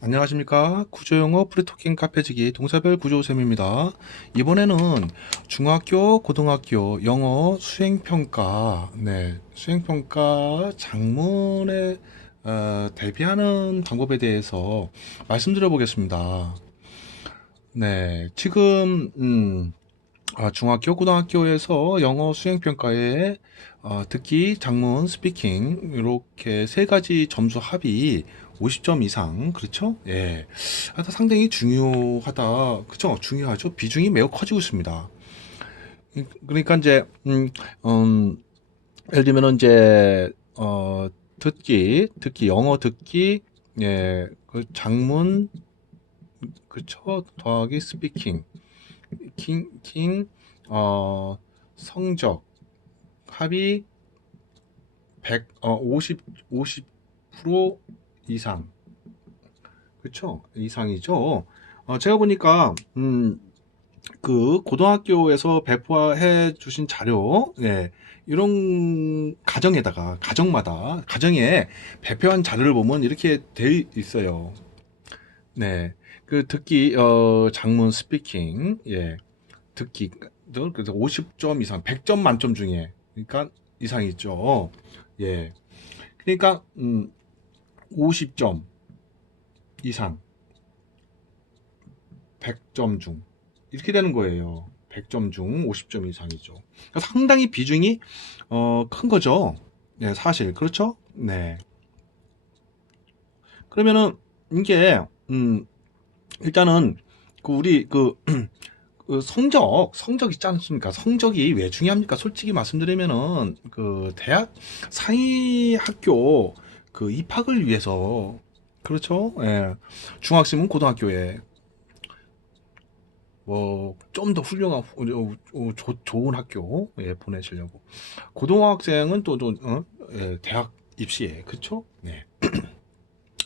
안녕하십니까. 구조영어 프리토킹 카페지기 동사별 구조쌤입니다. 이번에는 중학교, 고등학교 영어 수행평가, 수행평가 장문에 대비하는 방법에 대해서 말씀드려 보겠습니다. 지금, 중학교, 고등학교에서 영어 수행평가에 듣기, 장문, 스피킹 이렇게 세 가지 점수 합이 50점 이상, 그렇죠? 예, 상당히 중요하다, 그렇죠? 중요하죠. 비중이 매우 커지고 있습니다. 그러니까 이제 예를 들면 이제 듣기, 영어 듣기, 그 장문, 그렇죠? 더하기 스피킹, 킹, 킹, 성적 합이 50% 이상. 그쵸? 이상이죠. 제가 보니까, 그, 고등학교에서 배포해 주신 자료, 이런 가정에 배포한 자료를 보면 이렇게 돼 있어요. 네. 그 듣기, 장문 스피킹, 듣기, 그래서 50점 이상, 100점 만점 중에, 그러니까 이상이 있죠. 예. 그러니까 50점 이상, 100점 중 이렇게 되는 거예요. 100점 중 50점 이상이죠. 그러니까 상당히 비중이 큰 거죠. 네, 사실 그렇죠? 네. 그러면은 이게 일단은 그 우리 그 성적 있지 않습니까? 성적이 왜 중요합니까? 솔직히 말씀드리면은 그 대학 상위 학교 그 입학을 위해서, 그렇죠? 예. 중학생은 고등학교에 뭐 좀 더 훌륭한 좋은 학교에 보내시려고, 고등학생은 대학 입시에, 그렇죠? 네.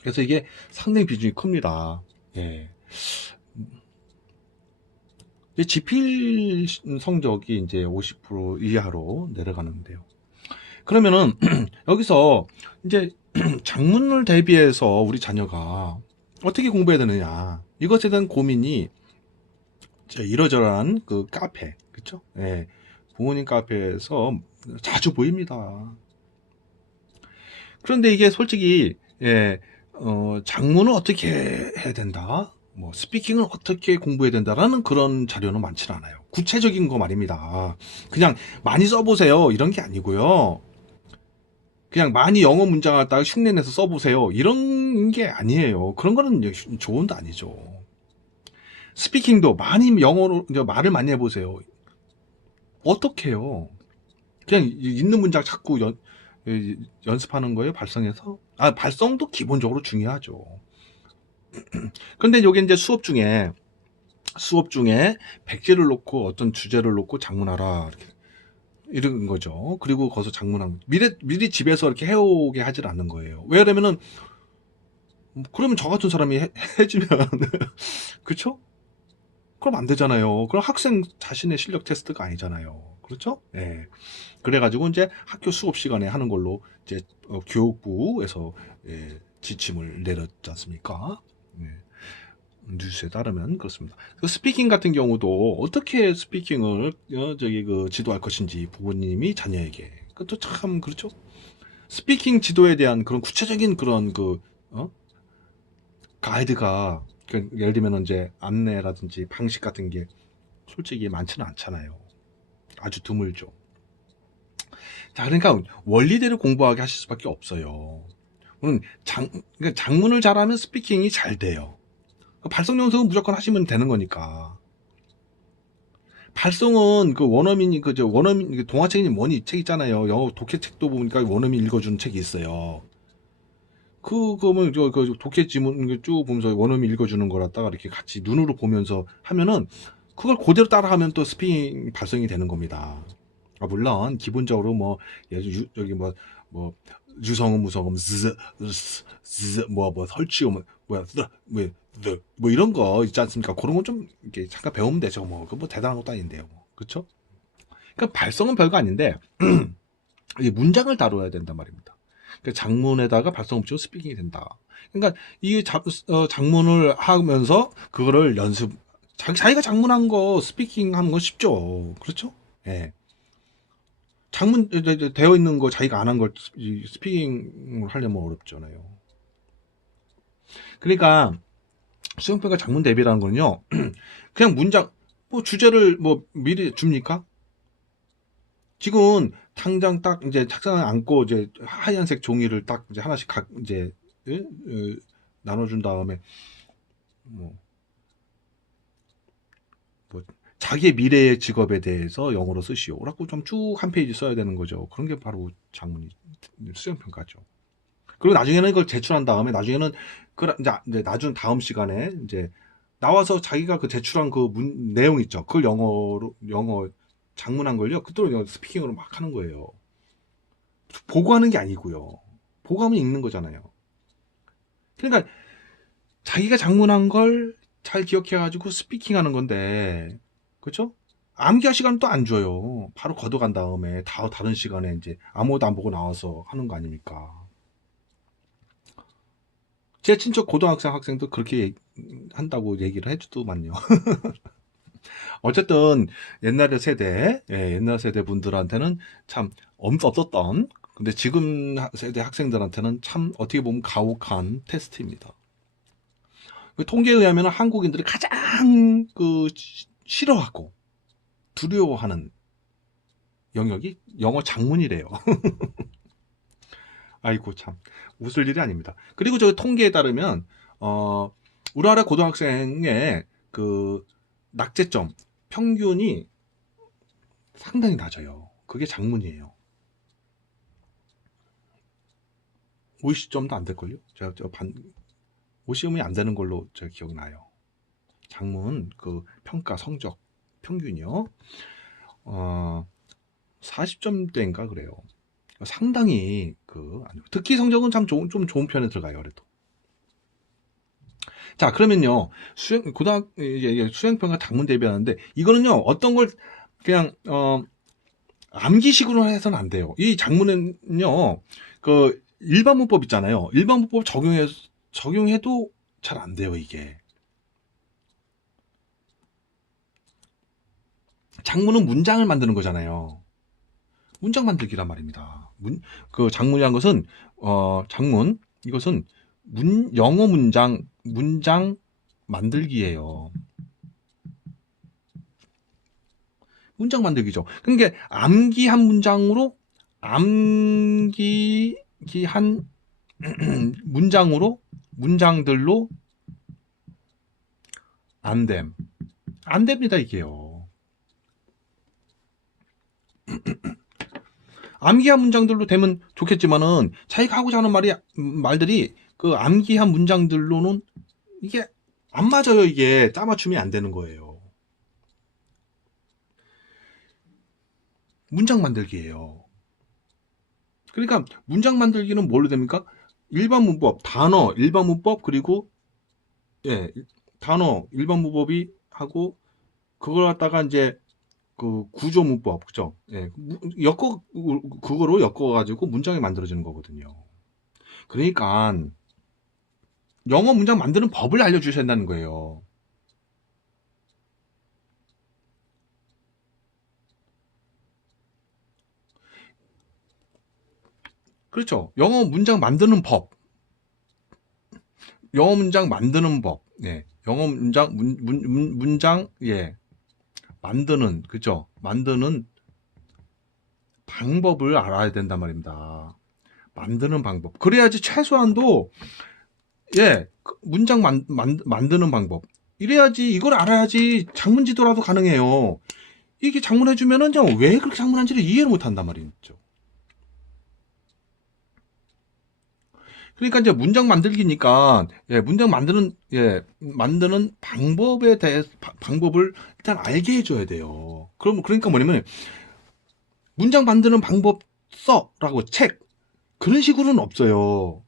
그래서 이게 상당히 비중이 큽니다. 예. 이제 지필 성적이 이제 50% 이하로 내려가는데요. 그러면은 여기서 이제 장문을 대비해서 우리 자녀가 어떻게 공부해야 되느냐, 이것에 대한 고민이 이러저러한 그 카페, 그쵸? 예, 부모님 카페에서 자주 보입니다. 그런데 이게 솔직히, 장문을 어떻게 해야 된다, 뭐 스피킹을 어떻게 공부해야 된다라는 그런 자료는 많지 않아요. 구체적인 거 말입니다. 그냥 많이 써보세요 이런 게 아니고요. 그냥 많이 영어 문장 갖다가 흉내내서 써보세요 이런 게 아니에요. 그런 거는 조언도 아니죠. 스피킹도 많이 영어로 이제 말을 많이 해보세요. 어떻게 해요? 그냥 있는 문장 자꾸 연습하는 거예요, 발성해서? 발성도 기본적으로 중요하죠. 근데 요게 이제 수업 중에 백지를 놓고 어떤 주제를 놓고 장문하라, 이렇게 이런 거죠. 그리고 거기서 장문한 미리 집에서 이렇게 해오게 하질 않는 거예요. 왜냐면은 그러면 저 같은 사람이 해주면 그쵸? 그럼 안 되잖아요. 그럼 학생 자신의 실력 테스트가 아니잖아요. 그렇죠? 예. 그래가지고 이제 학교 수업 시간에 하는 걸로 이제 교육부에서 지침을 내렸지 않습니까? 예. 뉴스에 따르면 그렇습니다. 그 스피킹 같은 경우도 어떻게 스피킹을 그 지도할 것인지 부모님이 자녀에게, 그것도 참 그렇죠. 스피킹 지도에 대한 그런 구체적인 그런 어? 가이드가, 예를 들면 이제 안내라든지 방식 같은 게 솔직히 많지는 않잖아요. 아주 드물죠. 자, 그러니까 원리대로 공부하게 하실 수밖에 없어요. 그러니까 장문을 잘하면 스피킹이 잘 돼요. 발성 연습은 무조건 하시면 되는 거니까. 발성은 그 원어민이 그저 원어민 동화책이 뭐니 책 있잖아요. 영어 독해책도 보니까 원어민 읽어주는 책이 있어요. 그거면 그 독해 지문 쭉 보면서 원어민 읽어주는 거라다가 이렇게 같이 눈으로 보면서 하면은 그걸 그대로 따라하면 또 스피킹 발성이 되는 겁니다. 물론 기본적으로 뭐 여기 뭐 유성음 무성음 뭐 설치음 뭐 이런 거 있지 않습니까? 그런 거 좀 이렇게 잠깐 배우면 되죠. 뭐 대단한 것도 아닌데요. 그렇죠? 그러니까 발성은 별거 아닌데 이 문장을 다뤄야 된단 말입니다. 그러니까 장문에다가 발성음 붙이고 스피킹이 된다. 그러니까 이 장문을 하면서 그거를 자기가 장문한 거 스피킹 하는 건 쉽죠. 그렇죠? 예. 장문 되어 있는 거 자기가 안 한 걸 스피킹을 하려면 어렵잖아요. 그러니까 수행평가 장문 대비라는 거는요. 그냥 문장 뭐 주제를 뭐 미리 줍니까? 지금 당장 딱 이제 책상에 앉고 이제 하얀색 종이를 딱 이제 하나씩 이제 나눠준 다음에 뭐, 뭐 자기의 미래의 직업에 대해서 영어로 쓰시오라고 좀 쭉 한 페이지 써야 되는 거죠. 그런 게 바로 장문이 수행평가죠. 그리고 나중에는 이걸 제출한 다음에 나중에는 이제 나중 다음 시간에 이제 나와서 자기가 그 제출한 그 내용 있죠. 그걸 영어 장문한 걸요. 그대로 스피킹으로 막 하는 거예요. 보고하는 게 아니고요. 보고하면 읽는 거잖아요. 그러니까 자기가 장문한 걸 잘 기억해가지고 스피킹하는 건데, 그렇죠? 암기할 시간 또 안 줘요. 바로 걷어간 다음에 다른 시간에 이제 아무것도 안 보고 나와서 하는 거 아닙니까? 제 친척 고등학생 학생도 그렇게 한다고 얘기를 해주더만요. 어쨌든 옛날 세대 분들한테는 참 없었던, 근데 지금 세대 학생들한테는 참 어떻게 보면 가혹한 테스트입니다. 그 통계에 의하면 한국인들이 가장 싫어하고 두려워하는 영역이 영어 장문이래요. 아이고 참 웃을 일이 아닙니다. 그리고 저 통계에 따르면 우리나라 고등학생의 그 낙제점 평균이 상당히 낮아요. 그게 장문이에요. 50점도 안 될걸요? 제가 50점이 안 되는 걸로 제가 기억이 나요. 장문 그 평가 성적 평균이요. 40점대인가 그래요. 상당히 특기 성적은 참 좀 좋은 편에 들어가요. 그래도. 자, 그러면요. 수행평가 장문 대비하는데 이거는요. 어떤 걸 그냥 암기식으로 해서는 안 돼요. 이 장문은요. 그 일반 문법 있잖아요. 일반 문법 적용해도 잘 안 돼요, 이게. 장문은 문장을 만드는 거잖아요. 문장 만들기란 말입니다. 그 장문이란 것은 장문 이것은 영어 문장 만들기예요. 문장 만들기죠. 그러니까 암기한 문장들로 안 됩니다, 이게요. 암기한 문장들로 되면 좋겠지만은 자기가 하고자 하는 말들이 그 암기한 문장들로는 이게 안 맞아요. 이게 짜맞춤이 안 되는 거예요. 문장 만들기예요. 그러니까 문장 만들기는 뭘로 됩니까? 일반 문법, 단어, 일반 문법 그리고 단어, 일반 문법이 하고 그걸 갖다가 이제 그 구조 문법, 그죠? 예, 그거로 엮어가지고 문장이 만들어지는 거거든요. 그러니까 영어 문장 만드는 법을 알려주셔야 한다는 거예요. 그렇죠. 영어 문장 만드는 법. 영어 문장 만드는 법. 예. 영어 문장, 예. 만드는, 그죠? 만드는 방법을 알아야 된단 말입니다. 만드는 방법. 그래야지 최소한도, 예. 문장 만드는 방법. 이래야지, 이걸 알아야지 장문지도라도 가능해요. 이게 장문해주면은요, 왜 그렇게 장문한지를 이해를 못 한단 말이죠. 그러니까 이제 문장 만들기니까 문장 만드는 방법에 대해 방법을 일단 알게 해줘야 돼요. 그러니까 뭐냐면 문장 만드는 방법 써라고 책 그런 식으로는 없어요.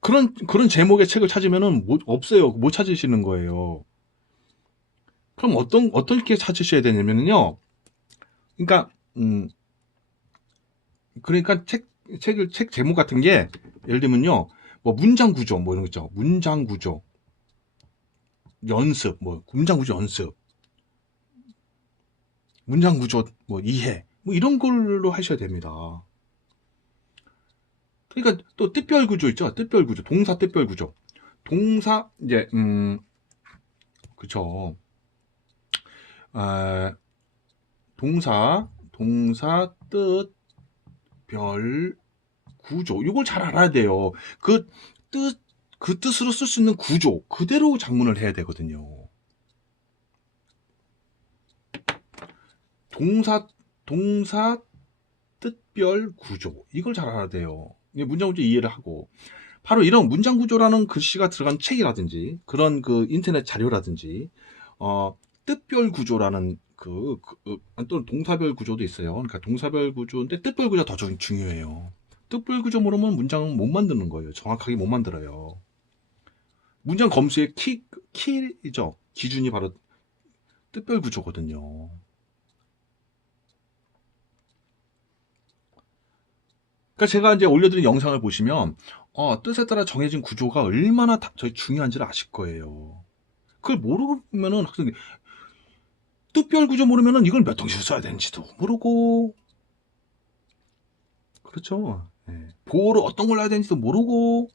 그런 제목의 책을 찾으면은 없어요. 못 찾으시는 거예요. 그럼 어떻게 찾으셔야 되냐면요. 그러니까 그러니까 책 제목 같은 게 예를 들면요, 뭐 문장 구조 뭐 이런 거 있죠. 문장 구조 연습, 뭐 문장 구조 연습, 문장 구조 뭐 이해, 뭐 이런 걸로 하셔야 됩니다. 그러니까 또 뜻별 구조 있죠. 뜻별 구조, 동사 뜻별 구조. 동사 이제 그쵸. 아, 동사 뜻별 구조. 이걸 잘 알아야 돼요. 그 뜻, 그 뜻으로 쓸 수 있는 구조 그대로 작문을 해야 되거든요. 동사 뜻별 구조 이걸 잘 알아야 돼요. 문장 구조 이해를 하고 바로 이런 문장 구조라는 글씨가 들어간 책이라든지 그런 그 인터넷 자료라든지 뜻별 구조라는 또 동사별 구조도 있어요. 그러니까 동사별 구조인데 뜻별 구조가 더 중요해요. 뜻별 구조 모르면 문장은 못 만드는 거예요. 정확하게 못 만들어요. 문장 검수의 키이죠. 기준이 바로 뜻별 구조거든요. 그러니까 제가 이제 올려드린 영상을 보시면 뜻에 따라 정해진 구조가 얼마나 저희 중요한지를 아실 거예요. 그걸 모르면은 학생들이 뜻별 구조 모르면은 이걸 몇 통째로 써야 되는지도 모르고, 그렇죠. 예. 보호를 어떤 걸 해야 되는지도 모르고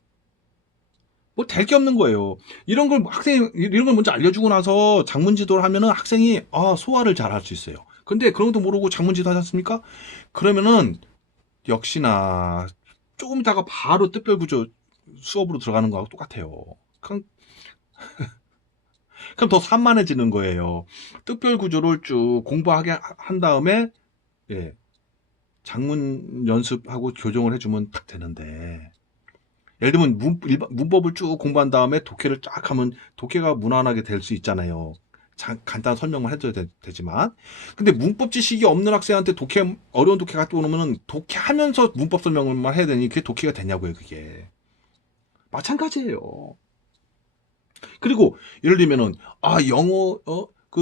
뭐 될 게 없는 거예요. 이런 걸 학생이 이런 걸 먼저 알려주고 나서 작문 지도를 하면은 학생이 소화를 잘 할 수 있어요. 근데 그런 것도 모르고 작문 지도 하지 않습니까? 그러면은 역시나 조금 있다가 바로 뜻별 구조 수업으로 들어가는 거하고 똑같아요. 그럼 더 산만해지는 거예요. 뜻별 구조를 쭉 공부하게 한 다음에 예, 작문 연습하고 교정을 해주면 딱 되는데, 예를 들면 문법을 쭉 공부한 다음에 독해를 쫙 하면 독해가 무난하게 될 수 있잖아요. 간단한 설명만 해도 되지만, 근데 문법 지식이 없는 학생한테 어려운 독해 갖다 오면은 독해하면서 문법 설명만 해야 되니 그게 독해가 되냐고요. 그게 마찬가지예요. 그리고 예를 들면은 영어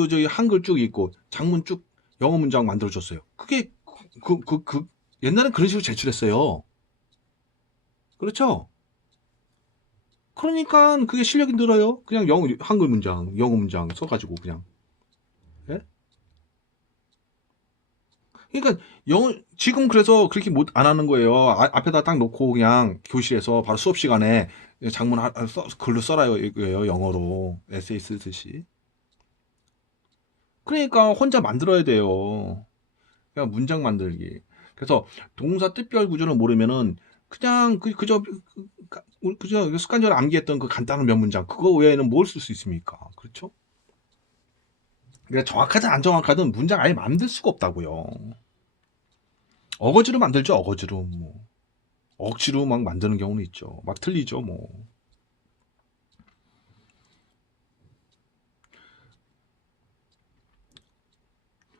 저기 한글 쭉 있고 장문 쭉 영어 문장 만들어 줬어요. 그게 옛날엔 그런 식으로 제출했어요. 그렇죠? 그러니까 그게 실력이 늘어요. 그냥 한글 문장, 영어 문장 써가지고 그냥. 예? 그러니까 지금 그래서 그렇게 안 하는 거예요. 앞에다 딱 놓고 그냥 교실에서 바로 수업 시간에 장문 글로 써라요. 이거예요. 영어로 에세이 쓰듯이. 그러니까 혼자 만들어야 돼요. 그냥 문장 만들기. 그래서 동사 뜻별 구조를 모르면은 그냥 그저 습관적으로 암기했던 그 간단한 몇 문장 그거 외에는 뭘 쓸 수 있습니까? 그렇죠? 그러니까 정확하든 안 정확하든 문장 아예 만들 수가 없다고요. 어거지로 만들죠. 어거지로 뭐 억지로 막 만드는 경우는 있죠. 막 틀리죠. 뭐.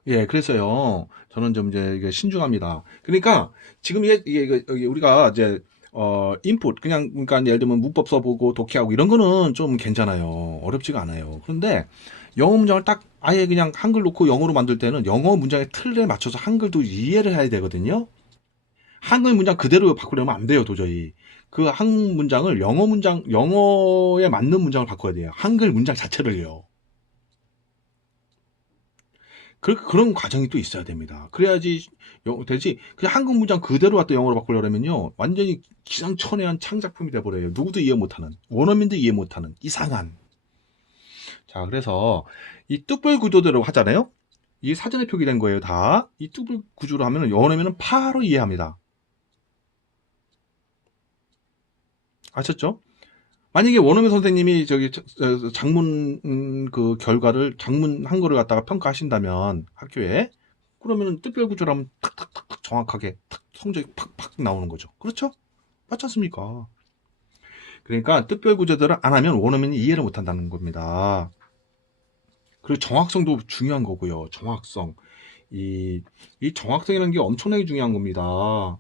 예, 그래서요. 저는 좀 이제 이게 신중합니다. 그러니까 지금 이게 우리가 이제 인풋 그냥 그러니까 예를 들면 문법 써보고 독해하고 이런 거는 좀 괜찮아요. 어렵지가 않아요. 그런데 영어 문장을 딱 아예 그냥 한글 놓고 영어로 만들 때는 영어 문장의 틀에 맞춰서 한글도 이해를 해야 되거든요. 한글 문장 그대로 바꾸려면 안 돼요, 도저히. 그 한 문장을 영어에 맞는 문장을 바꿔야 돼요. 한글 문장 자체를요. 그런 과정이 또 있어야 됩니다. 그래야지 되지. 그냥 한국 문장 그대로 갖다 영어로 바꾸려면요. 완전히 기상천외한 창작품이 돼버려요. 누구도 이해 못하는, 원어민도 이해 못하는, 이상한. 자, 그래서 이 뚝불 구조대로 하잖아요. 이게 사전에 표기된 거예요, 다. 이 뚝불 구조로 하면은 원어민은 바로 이해합니다. 아셨죠? 만약에 원어민 선생님이 장문 그 결과를 장문 한글을 갖다가 평가하신다면 학교에 그러면 뜻별 구조라면 탁탁탁탁 정확하게 탁 성적이 팍팍 나오는 거죠. 그렇죠? 맞지 않습니까? 그러니까 뜻별 구조대로 안 하면 원어민이 이해를 못 한다는 겁니다. 그리고 정확성도 중요한 거고요. 정확성. 이 정확성이라는 게 엄청나게 중요한 겁니다.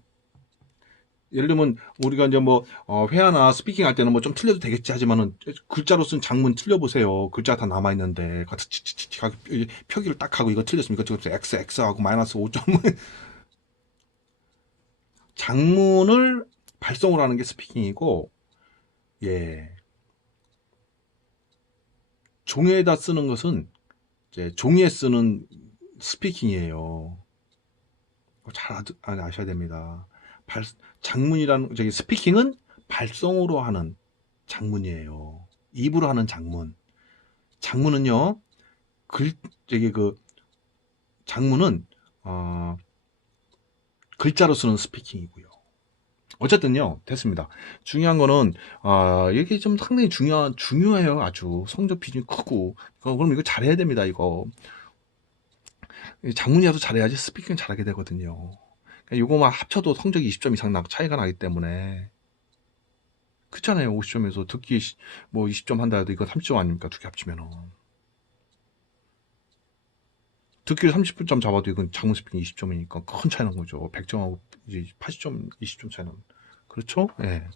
예를 들면 우리가 이제 뭐 회화나 스피킹 할 때는 뭐 좀 틀려도 되겠지 하지만은 글자로 쓴 장문 틀려보세요. 글자 다 남아 있는데 가서 치치치치 표기를 딱 하고 이거 틀렸습니까? 지금 x 하고 마이너스 5점 장문을 발성으로 하는 게 스피킹이고, 예, 종이에다 쓰는 것은 이제 종이에 쓰는 스피킹이에요. 잘 아셔야 됩니다. 장문이라는 저기 스피킹은 발성으로 하는 장문이에요. 입으로 하는 장문. 장문은요, 저기 장문은 글자로 쓰는 스피킹이고요. 어쨌든요, 됐습니다. 중요한 거는 이게 좀 상당히 중요해요. 아주 성적 비중이 크고. 그럼 이거 잘해야 됩니다. 이거 장문이라도 잘해야지 스피킹 잘하게 되거든요. 이거만 합쳐도 성적이 20점 이상 차이가 나기 때문에. 그렇잖아요. 50점에서 듣기 뭐 20점 한다 해도 이거 30점 아닙니까? 두 개 합치면은. 듣기를 30점 잡아도 이건 장문 스피킹 20점이니까 큰 차이 난 거죠. 100점하고 이제 80점, 20점 차이 나는. 그렇죠? 예.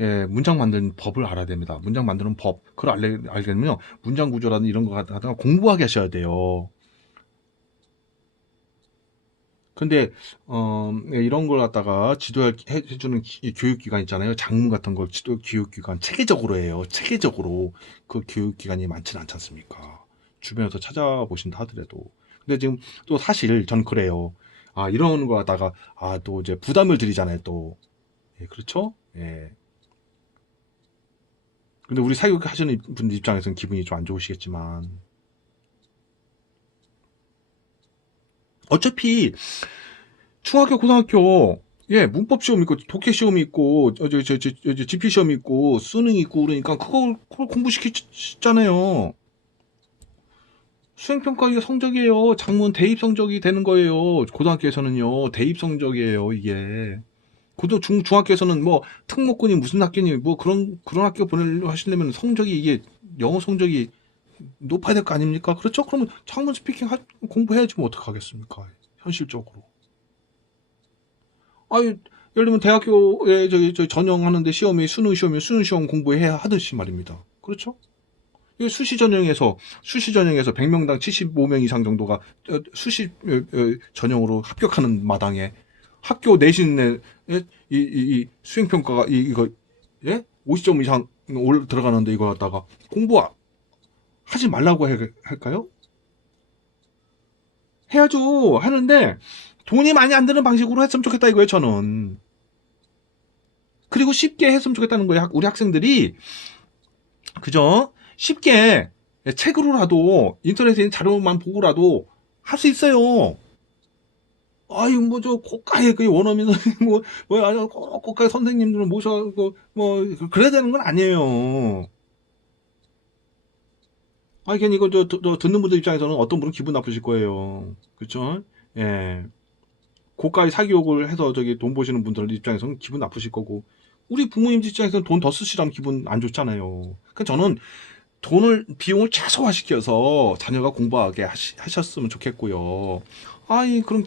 예, 문장 만드는 법을 알아야 됩니다. 문장 만드는 법. 그걸 알려면요. 문장 구조라든 이런 거 하다가 공부하게 하셔야 돼요. 근데 예, 이런 걸 갖다가 지도해주는 교육기관 있잖아요. 장문 같은 걸 지도 교육기관 체계적으로 해요. 체계적으로 그 교육기관이 많지는 않지 않습니까? 주변에서 찾아보신다 하더라도. 근데 지금 또 사실 전 그래요. 이런 거 갖다가 또 이제 부담을 드리잖아요. 또 예, 그렇죠? 예. 근데 우리 사교육 하시는 분들 입장에서는 기분이 좀 안 좋으시겠지만 어차피 중학교, 고등학교, 예, 문법 시험 있고, 독해 시험 있고, GP 시험 있고, 수능 있고, 그러니까 그걸 공부시키잖아요. 수행평가 이게 성적이에요. 장문 대입 성적이 되는 거예요. 고등학교에서는요, 대입 성적이에요, 이게. 중학교에서는 뭐, 특목군이 무슨 학교니, 뭐, 그런 학교 보내려고 하시려면 성적이 이게, 영어 성적이 높아야 될 거 아닙니까? 그렇죠? 그러면 장문 스피킹 공부해야지 뭐 어떡하겠습니까? 현실적으로. 아니, 예를 들면 대학교에 전형하는데 시험이 수능 시험이 수능 시험 공부해야 하듯이 말입니다. 그렇죠? 이 수시 전형에서 100명당 75명 이상 정도가 수시 전형으로 합격하는 마당에 학교 내신에 이 수행 평가가 이거 예? 50점 이상 들어가는데 이거 갖다가 공부하지 말라고 할까요? 해야죠. 하는데 돈이 많이 안 드는 방식으로 했으면 좋겠다 이거예요, 저는. 그리고 쉽게 했으면 좋겠다는 거예요. 우리 학생들이 그죠? 쉽게 책으로라도 인터넷에 있는 자료만 보고라도 할 수 있어요. 아유 뭐저 고가의 그 원어민 뭐 고가의 선생님들을 모셔고 뭐 그래야 되는 건 아니에요. 괜히 이거 듣는 분들 입장에서는 어떤 분은 기분 나쁘실 거예요. 그렇죠? 예. 고가의 사기욕을 해서 돈 버시는 분들 입장에서는 기분 나쁘실 거고 우리 부모님 입장에서는 돈 더 쓰시라면 기분 안 좋잖아요. 그러니까 저는 비용을 최소화시켜서 자녀가 공부하게 하셨으면 좋겠고요. 그럼,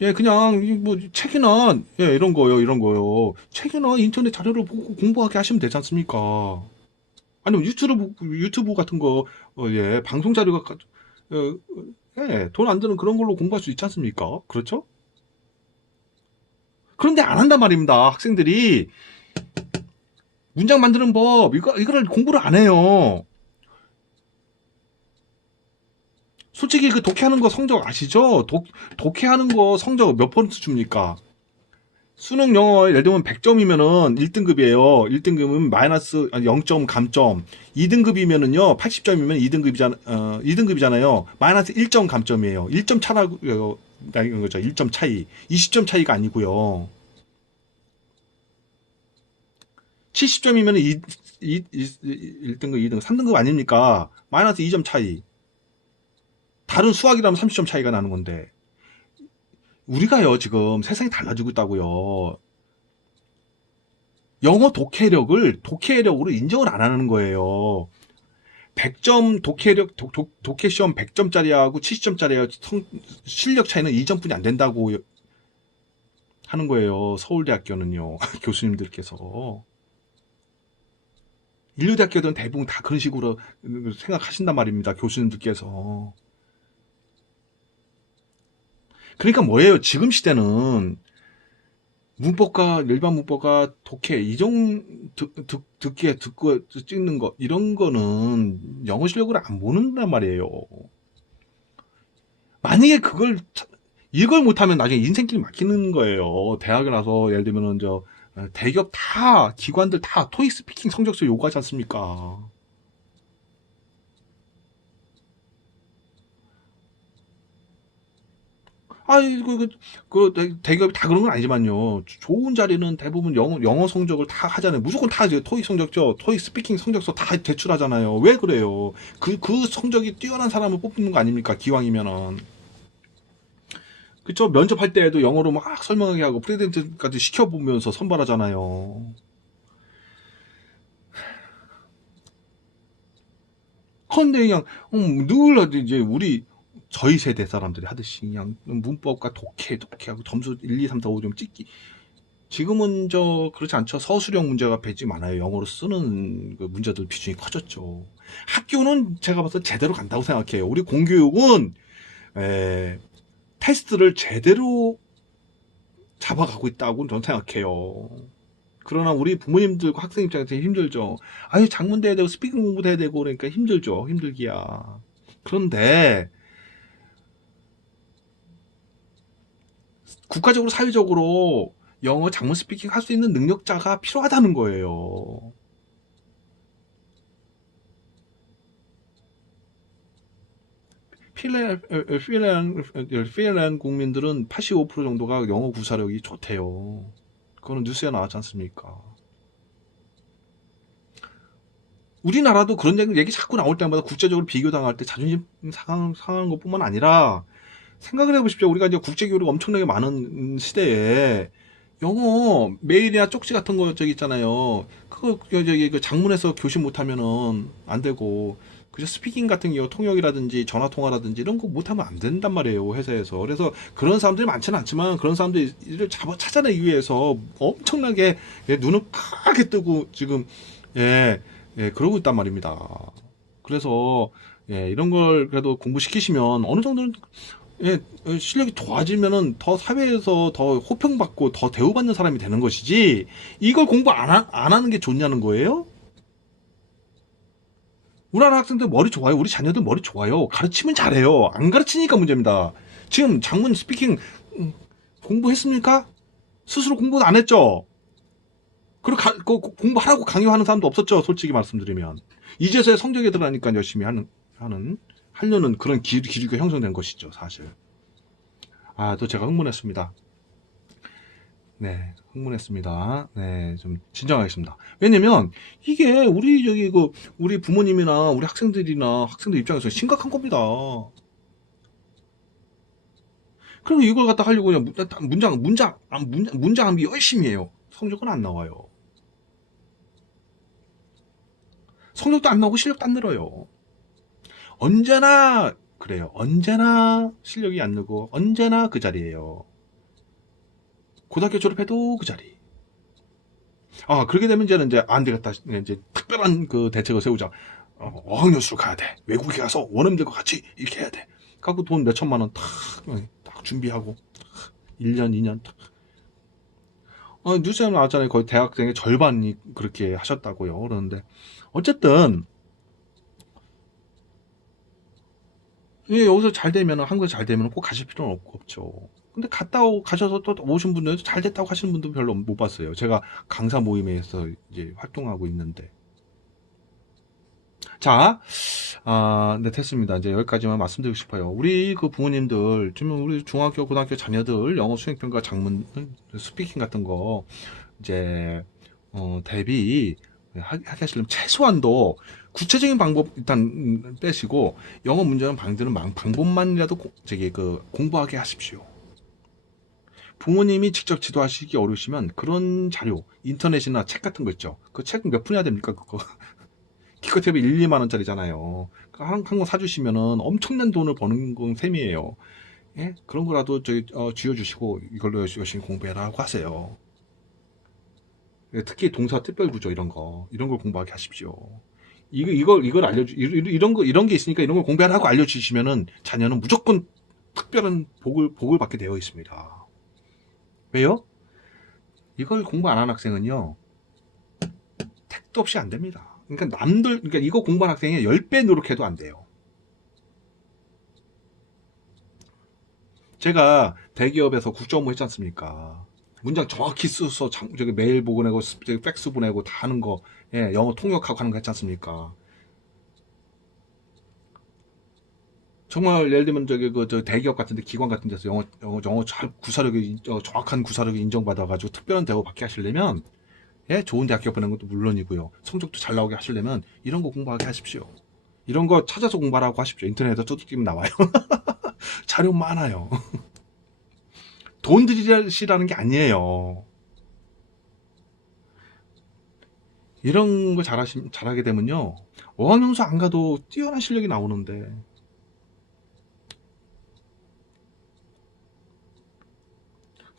예, 그냥, 뭐, 책이나, 예, 이런 거요. 책이나 인터넷 자료를 보고 공부하게 하시면 되지 않습니까? 아니면 유튜브 같은 거, 예, 방송 자료가, 예, 돈 안 드는 그런 걸로 공부할 수 있지 않습니까? 그렇죠? 그런데 안 한단 말입니다. 학생들이 문장 만드는 법, 이거를 공부를 안 해요. 솔직히 그 독해하는 거 성적 아시죠? 독해하는 거 성적 몇 퍼센트 줍니까? 수능 영어 예를 들면 100점이면은 1등급이에요. 1등급은 마이너스 0점 감점. 2등급이면은요. 80점이면 2등급이잖아요. 마이너스 1점 감점이에요. 1점 차라고 이런 거죠. 1점 차이. 20점 차이가 아니고요. 70점이면 1등급, 2등급, 3등급 아닙니까? 마이너스 2점 차이. 다른 수학이라면 30점 차이가 나는 건데. 우리가요, 지금 세상이 달라지고 있다고요. 영어 독해력으로 인정을 안 하는 거예요. 100점 독해 시험 100점짜리하고 70점짜리하고 실력 차이는 2점뿐이 안 된다고 하는 거예요. 서울대학교는요. 교수님들께서. 인류대학교들은 대부분 다 그런 식으로 생각하신단 말입니다. 교수님들께서. 그러니까 뭐예요? 지금 시대는 문법과 일반 문법과 독해 듣기에 듣고 찍는 거 이런 거는 영어 실력을 안 보는단 말이에요. 만약에 이걸 못하면 나중에 인생길 막히는 거예요. 대학에 나서 예를 들면은 대기업 다 기관들 다 토익 스피킹 성적서 요구하지 않습니까? 대기업이 다 그런 건 아니지만요. 좋은 자리는 대부분 영어 성적을 다 하잖아요. 무조건 다 이제 토익 성적죠. 토익 스피킹 성적서 다 제출하잖아요. 왜 그래요? 그 성적이 뛰어난 사람을 뽑는 거 아닙니까? 기왕이면은. 그쵸? 면접할 때에도 영어로 막 설명하게 하고 프레젠테이션까지 시켜보면서 선발하잖아요. 근데 그냥 늘 이제 저희 세대 사람들이 하듯이 그냥 문법과 독해하고 점수 1, 2, 3, 4, 5 좀 찍기. 지금은 그렇지 않죠. 서술형 문제가 배지 많아요. 영어로 쓰는 그 문제들 비중이 커졌죠. 학교는 제가 봐서 제대로 간다고 생각해요. 우리 공교육은 에, 테스트를 제대로 잡아가고 있다고 저는 생각해요. 그러나 우리 부모님들과 학생 입장에서 힘들죠. 아유, 장문도 해야 되고 스피킹 공부도 해야 되고 그러니까 힘들죠. 힘들기야. 그런데 국가적으로 사회적으로 영어 장문 스피킹 할 수 있는 능력자가 필요하다는 거예요. 핀란드 국민들은 85% 정도가 영어 구사력이 좋대요. 그거는 뉴스에 나왔지 않습니까? 우리나라도 그런 얘기 자꾸 나올 때마다 국제적으로 비교당할 때 자존심 상하는 것뿐만 아니라 생각을 해보십시오. 우리가 이제 국제교류가 엄청나게 많은 시대에 영어 메일이나 쪽지 같은 거 저기 있잖아요. 그거 그 장문에서 교신 못하면은 안 되고 그저 스피킹 같은 경우 통역이라든지 전화 통화라든지 이런 거 못하면 안 된단 말이에요 회사에서. 그래서 그런 사람들이 많지는 않지만 그런 사람들을 찾아내기 위해서 엄청나게 눈을 크게 뜨고 지금 그러고 있단 말입니다. 그래서 이런 걸 그래도 공부시키시면 어느 정도는 실력이 좋아지면은 더 사회에서 더 호평받고 더 대우받는 사람이 되는 것이지, 이걸 공부 안 하는 게 좋냐는 거예요? 우리나라 학생들 머리 좋아요. 우리 자녀들 머리 좋아요. 가르치면 잘해요. 안 가르치니까 문제입니다. 지금 장문 스피킹 공부했습니까? 스스로 공부는 안 했죠? 그리고 공부하라고 강요하는 사람도 없었죠. 솔직히 말씀드리면. 이제서야 성적에 들어가니까 열심히 하려는 그런 기류가 형성된 것이죠, 사실. 또 제가 흥분했습니다. 네, 흥분했습니다. 네, 좀 진정하겠습니다. 왜냐면 이게 우리 부모님이나 우리 학생들 입장에서 심각한 겁니다. 그리고 이걸 갖다 하려고 그냥 문장 암기 열심히 해요. 성적은 안 나와요. 성적도 안 나오고 실력도 안 늘어요. 언제나 그래요. 언제나 실력이 안 늘고 언제나 그 자리예요. 고등학교 졸업해도 그 자리. 그렇게 되면 이제 안 되겠다. 이제 특별한 그 대책을 세우자. 어학연수를 가야 돼. 외국에 가서 원어민들과 같이 이렇게 해야 돼. 갖고 돈 몇 천만 원 딱 준비하고 1년, 2년 딱. 뉴스에 나왔잖아요. 거의 대학생의 절반이 그렇게 하셨다고요. 그러는데 어쨌든 여기서 잘 되면, 한국에서 잘 되면 꼭 가실 필요는 없죠. 근데 가셔서 또 오신 분들은 잘 됐다고 하시는 분도 별로 못 봤어요. 제가 강사 모임에서 이제 활동하고 있는데. 자, 네, 됐습니다. 이제 여기까지만 말씀드리고 싶어요. 우리 그 부모님들, 지금 우리 중학교, 고등학교 자녀들 영어 수행평가 장문, 스피킹 같은 거, 이제, 대비 하게 하시려면 최소한도 구체적인 방법 일단 빼시고, 영어 문제는 방법만이라도 공부하게 하십시오. 부모님이 직접 지도하시기 어려우시면 그런 자료, 인터넷이나 책 같은 거 있죠. 그 책 몇 푼이야 됩니까, 그거? 기껏 해도 1, 2만 원짜리잖아요. 한 권 사주시면은 엄청난 돈을 버는 건 셈이에요. 예? 그런 거라도 쥐어주시고 이걸로 열심히 공부해라고 하세요. 예, 특히 동사 특별구조 이런 걸 공부하게 하십시오. 이걸 이런 게 있으니까 이런 걸 공부하라고 알려주시면은 자녀는 무조건 특별한 복을 받게 되어 있습니다. 왜요? 이걸 공부 안 한 학생은요, 택도 없이 안 됩니다. 그러니까 이거 공부한 학생이 10배 노력해도 안 돼요. 제가 대기업에서 국정업무 했지 않습니까? 문장 정확히 써서 저기 메일 보내고 저기 팩스 보내고 다 하는 거, 예, 영어 통역하고 하는 거 했지 않습니까? 정말 예를 들면 저 대기업 같은데 기관 같은 데서 영어 잘 구사력이 정확한 구사력이 인정받아가지고 특별한 대우 받게 하시려면, 예, 좋은 대학교 보내는 것도 물론이고요. 성적도 잘 나오게 하시려면 이런 거 공부하게 하십시오. 이런 거 찾아서 공부하라고 하십시오. 인터넷에 두드리면 나와요. 자료 많아요. 돈 들이시라는 게 아니에요. 이런 거 잘하게 되면요, 어학연수 안 가도 뛰어난 실력이 나오는데,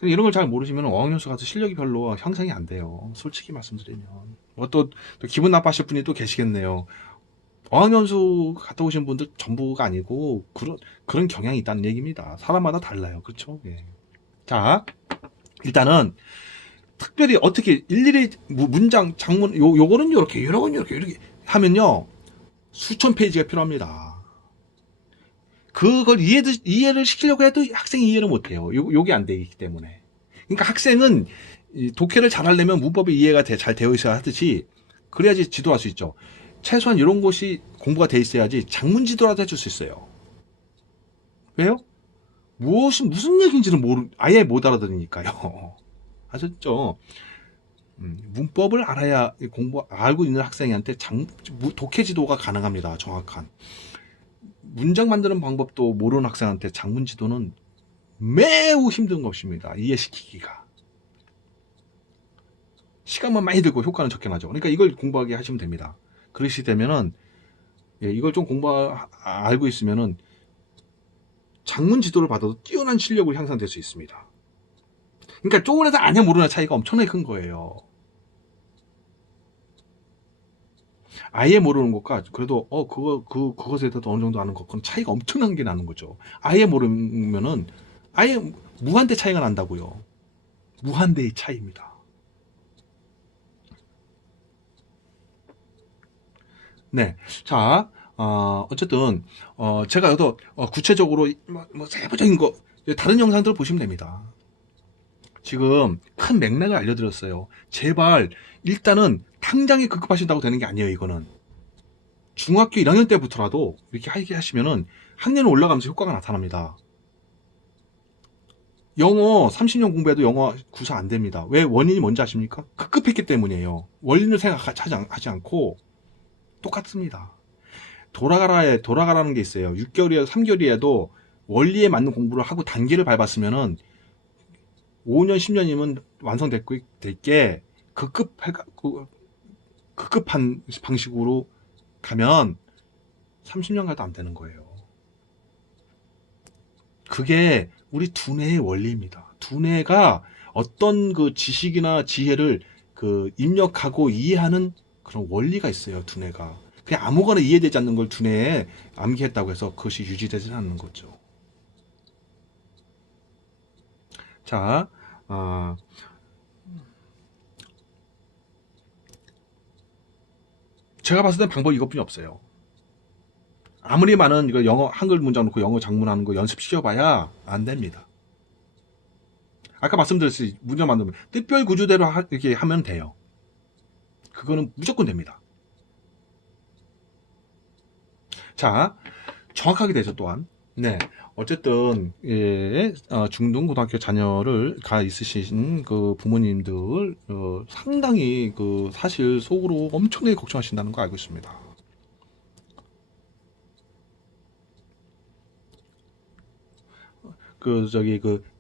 이런 걸 잘 모르시면 어학연수 가서 실력이 별로 향상이 안 돼요. 솔직히 말씀드리면. 또 기분 나빠하실 분이 또 계시겠네요. 어학연수 갔다 오신 분들 전부가 아니고 그런 경향이 있다는 얘기입니다. 사람마다 달라요. 그렇죠? 예. 자, 일단은 특별히 어떻게 일일이 문장, 장문, 요거는 요렇게 하면요, 수천 페이지가 필요합니다. 그걸 이해를 시키려고 해도 학생이 이해를 못해요. 요게 안 되기 때문에. 그러니까 학생은 독해를 잘하려면 문법이 이해가 잘 되어 있어야 하듯이, 그래야지 지도할 수 있죠. 최소한 이런 것이 공부가 돼 있어야지 장문 지도라도 해줄 수 있어요. 왜요? 무슨 얘기인지는 아예 못 알아들으니까요. 아셨죠? 문법을 알아야 알고 있는 학생한테 독해 지도가 가능합니다. 정확한. 문장 만드는 방법도 모르는 학생한테 장문 지도는 매우 힘든 것입니다. 이해시키기가. 시간만 많이 들고 효과는 적게 나죠. 그러니까 이걸 공부하게 하시면 됩니다. 그러시 되면은, 예, 이걸 좀 알고 있으면은 장문 지도를 받아도 뛰어난 실력을 향상될 수 있습니다. 그러니까 조금 해서 아냐 모르냐 차이가 엄청나게 큰 거예요. 아예 모르는 것과 그래도 그것에 대해서 어느 정도 아는 것, 그건 차이가 엄청난 게 나는 거죠. 아예 모르면은 아예 무한대 차이가 난다고요. 무한대의 차이입니다. 네. 자, 어쨌든, 제가 여기서, 구체적으로, 세부적인 거, 다른 영상들 보시면 됩니다. 지금 큰 맥락을 알려드렸어요. 제발, 일단은, 당장에 급급하신다고 되는 게 아니에요, 이거는. 중학교 1학년 때부터라도, 이렇게 하게 하시면은, 학년을 올라가면서 효과가 나타납니다. 영어 30년 공부해도 영어 구사 안 됩니다. 왜? 원인이 뭔지 아십니까? 급급했기 때문이에요. 원인을 생각하지 않고, 똑같습니다. 돌아가라는 게 있어요. 6개월이에도 3개월이어도 원리에 맞는 공부를 하고 단계를 밟았으면은 5년, 10년이면 완성됐게 급급한 방식으로 가면 30년 가도 안 되는 거예요. 그게 우리 두뇌의 원리입니다. 두뇌가 어떤 그 지식이나 지혜를 입력하고 이해하는 그런 원리가 있어요. 두뇌가. 그냥 아무거나 이해되지 않는 걸 두뇌에 암기했다고 해서 그것이 유지되지 않는 거죠. 자, 어, 제가 봤을 땐 방법이 이것뿐이 없어요. 아무리 많은 이거 영어 한글 문장 놓고 영어 작문하는 거 연습시켜봐야 안 됩니다. 아까 말씀드렸듯이 문장 만들면 뜻별 구조대로 이렇게 하면 돼요. 그거는 무조건 됩니다. 자, 정확하게 되죠 또한. 네, 어쨌든 예, 중등고등학교 자녀를 가 있으신 그 부모님들 상당히 사실 속으로 엄청나게 걱정하신다는 거 알고 있습니다.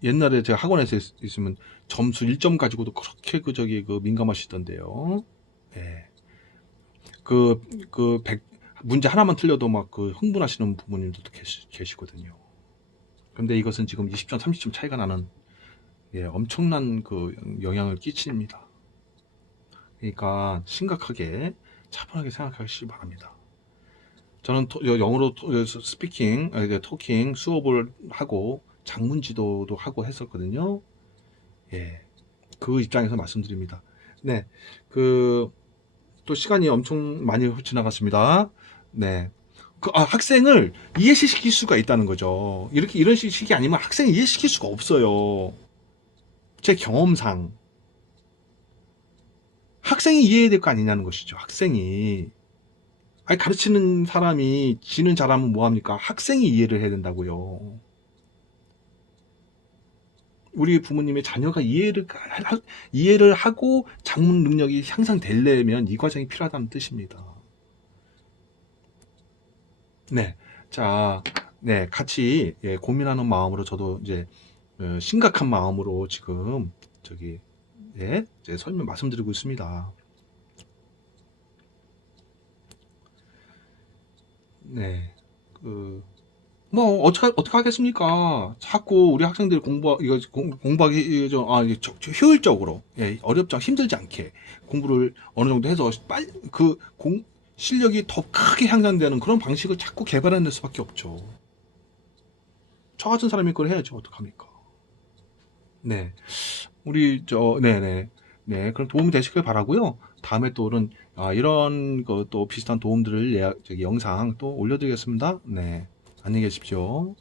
옛날에 제가 학원에서 있으면 점수 1점 가지고도 그렇게 민감하시던데요. 예. 문제 하나만 틀려도 막 흥분하시는 부모님들도 계시거든요. 근데 이것은 지금 20점, 30점 차이가 나는, 예, 엄청난 영향을 끼칩니다. 그러니까 심각하게 차분하게 생각하시기 바랍니다. 저는 영어로 스피킹, 토킹 수업을 하고 장문 지도도 하고 했었거든요. 예, 그 입장에서 말씀드립니다. 네, 또 시간이 엄청 많이 지나갔습니다. 네. 학생을 이해시킬 수가 있다는 거죠. 이런 식이 아니면 학생을 이해시킬 수가 없어요. 제 경험상. 학생이 이해해야 될 거 아니냐는 것이죠. 학생이. 아니, 가르치는 사람이 지는 잘하면 뭐합니까? 학생이 이해를 해야 된다고요. 우리 부모님의 자녀가 이해를 하고 작문 능력이 향상되려면 이 과정이 필요하다는 뜻입니다. 네. 자, 네. 같이 고민하는 마음으로 저도 이제 심각한 마음으로 지금 저기 이제 설명 말씀드리고 있습니다. 네. 뭐 어떻게 하겠습니까? 자꾸 우리 학생들이 공부하기 효율적으로 어렵지 힘들지 않게 공부를 어느 정도 해서 빨리 실력이 더 크게 향상되는 그런 방식을 자꾸 개발해낼 수밖에 없죠. 저 같은 사람이 그걸 해야죠. 어떡합니까? 네. 네네. 네. 그럼 도움이 되시길 바라고요. 다음에 또 이런 또 비슷한 도움들을 저기 영상 또 올려드리겠습니다. 네. 안녕히 계십시오.